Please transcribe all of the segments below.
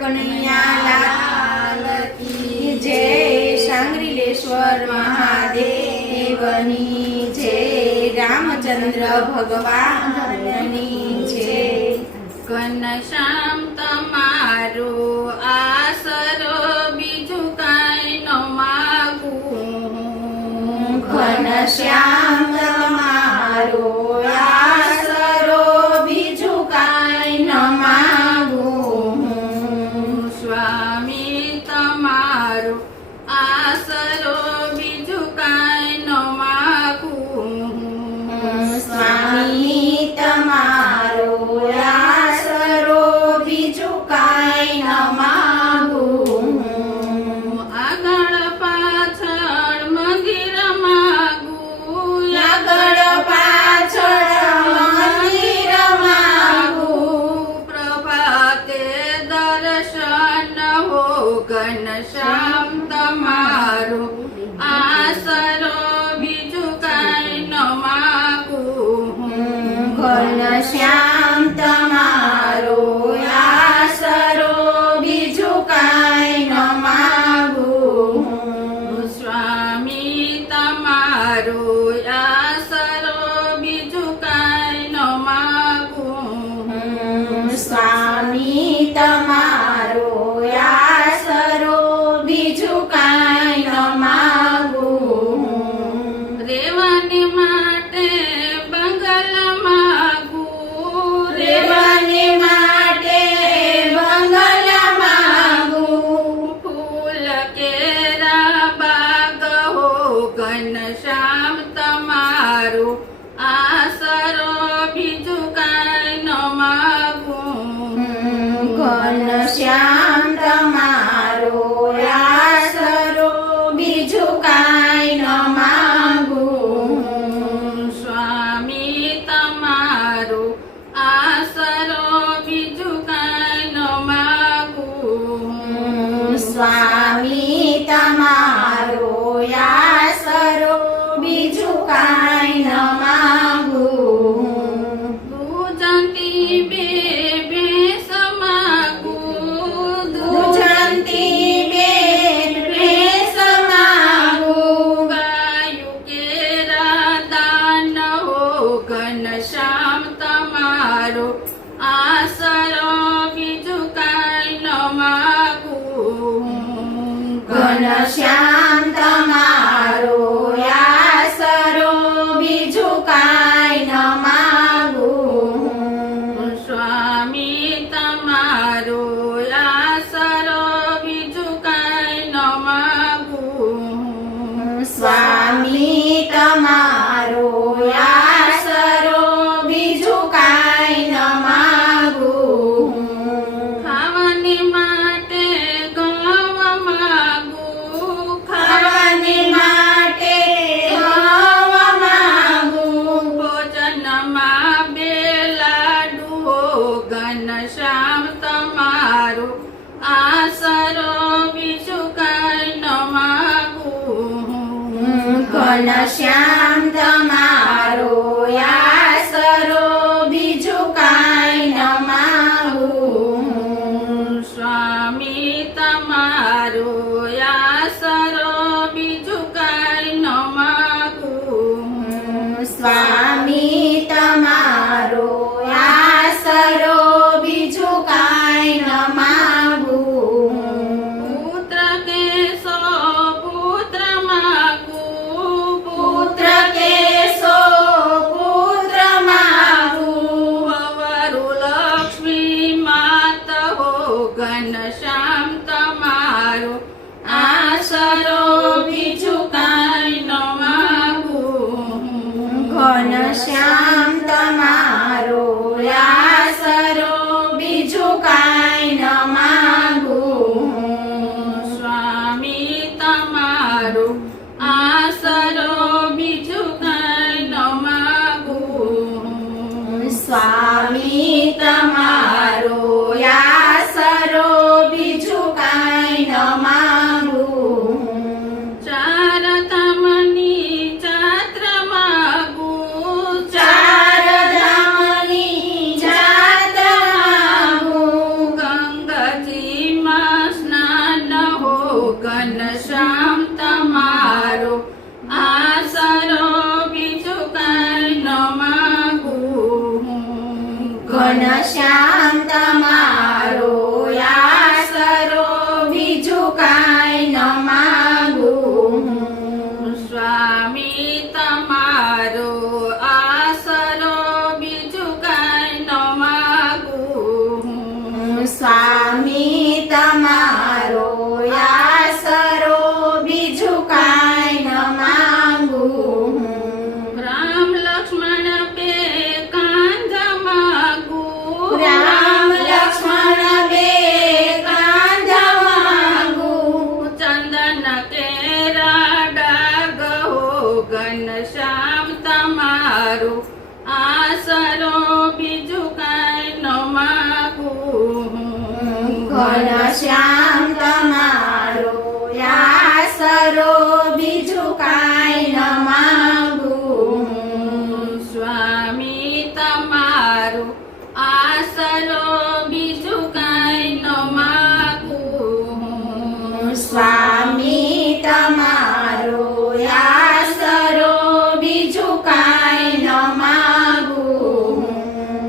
કનૈયા લાલ કી જય। સાંગરીલેશ્વર મહાદેવની જય। રામચંદ્ર ભગવાનની જય। ઘનશ્યામ તમારો આસરો બીજું કાંઈ ન માગું। ઘનશ્યામ તમારો આસરો બીજું કાંઈ ન માગું। સ્વામી તમારો આસરો બીજું કાંઈ ન માગું। સ્વામી તમારો આસરો બીજું કાંઈ ન માગું। આગળ પાછળ મંદિર માગું। આગળ પાછળ મંદિર માગું। પ્રભાતે દર્શન હો ઘનશ્યામ તમારો આસરો બીજું કાંઈ ન માગું। ઘનશ્યામ તમારો આસરો બીજું કાંઈ ન માગું। સ્વામી તમારો આસરો બીજું કાંઈ ન માગું। સ્વામી તમારો આસરો બીજું કાંઈ ન માગું। રેવાને માટે બંગલા માગું। રેવાને માટે બંગલા માગું। ફૂલ કેરા બાગ હો ઘનશ્યામ તમારો આસરો બીજું કાંઈ ન માગું। ઘનશ્યામ તમારો આસરો બીજું કાંઈ ન માગું। સ્વામી તમારો આસરો બીજું કાંઈ ન માગું। સ્વામી તમારો આસરો બીજું કાંઈ ન માગું। દૂધંતી બે ભેંસ માગું। દૂધંતી બે ભેંસ માગું। ગાયું કેરા દાન હો ઘનશ્યામ તમારો આસરો બીજું કાંઈ ન માગું। ઘનશ્યામ તમારો આસરો બીજું કાંઈ ન માગું। સ્વામી તમારો આસરો બીજું કાંઈ ન માગું। સ્વામી તમારો આસરો બીજું કાંઈ ન માગું। ખાવાને માટે ઘઉં માગું। ખાવાને માટે ઘઉં માગું। ભોજનમાં બે લાડુ હો ઘનશ્યામ તમારો આસરો બીજું કાંઈ ન માગું। ઘનશ્યામ તમારો આસરો બીજું કાંઈ ન માગું। સ્વામી તમારો આસરો બીજું કાંઈ ન માગું। સ્વામી તમારો આસરો બીજું કાંઈ ન માગું। પુત્ર કેશો પુત્ર માગું। પુત્ર કેશો પુત્ર માગું। વરુ લક્ષ્મી માત હો ઘનશ્યામ તમારો આસરો બીજું કાંઈ ન માગું। ઘનશ્યામ તમારો આસરો બીજું કાંઈ ન માગું। સ્વામી તમારો આસરો બીજું કાંઈ ન માગું। સ્વામી તમારો આસરો બીજું સ્વામી તમારો આસરો બીજું કાંઈ ન માંગુ હું. રામ લક્ષ્મણ બે કાંધા માગું. રામ લક્ષ્મણ બે કાંધા માંગુ. ચંદન કેરા ડાગ હો ઘનશ્યામ તમારો આસરો બીજું કાંઈ ન માગું હું. ઘનશ્યામ તમારો આસરો બીજું કાંઈ ન માંગુ હું. સ્વામી તમારો આસરો બીજું કાંઈ ન માગું હું. સ્વામી તમારો આસરો બીજું કાંઈ ન માંગુ હું.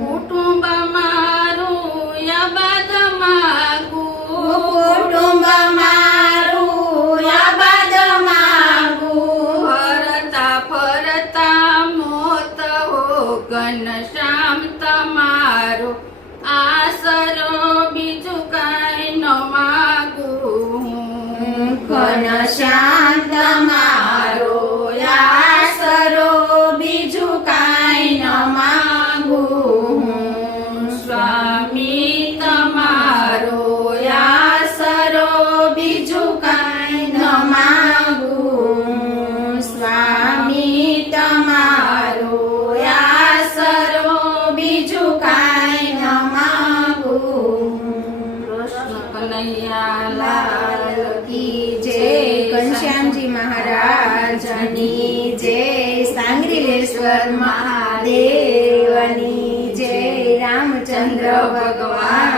કુટુંબ મારું યબાદ માગું. કુટુંબ મારું આબાદ માંગુ. ફરતા ફરતા મોત હો ઘનશ્યામ તમારો આસરો બીજું કાંઈ ન માગું હું. ઘનશ્યામ તમારો આસરો બીજું કાંઈ ન માંગુ હું. સ્વામી તમારો આસરો બીજું કાંઈ ન માંગુ હું. સ્વામી તમારો આસરો બીજું કાંઈ ન માંગુ હું. કૃષ્ણ કનૈયા લાલ કી જય. ઘનશ્યામજી મહારાજની જય. સાંગરીલેશ્વર મહાદેવની જય. રામચંદ્ર ભગવાન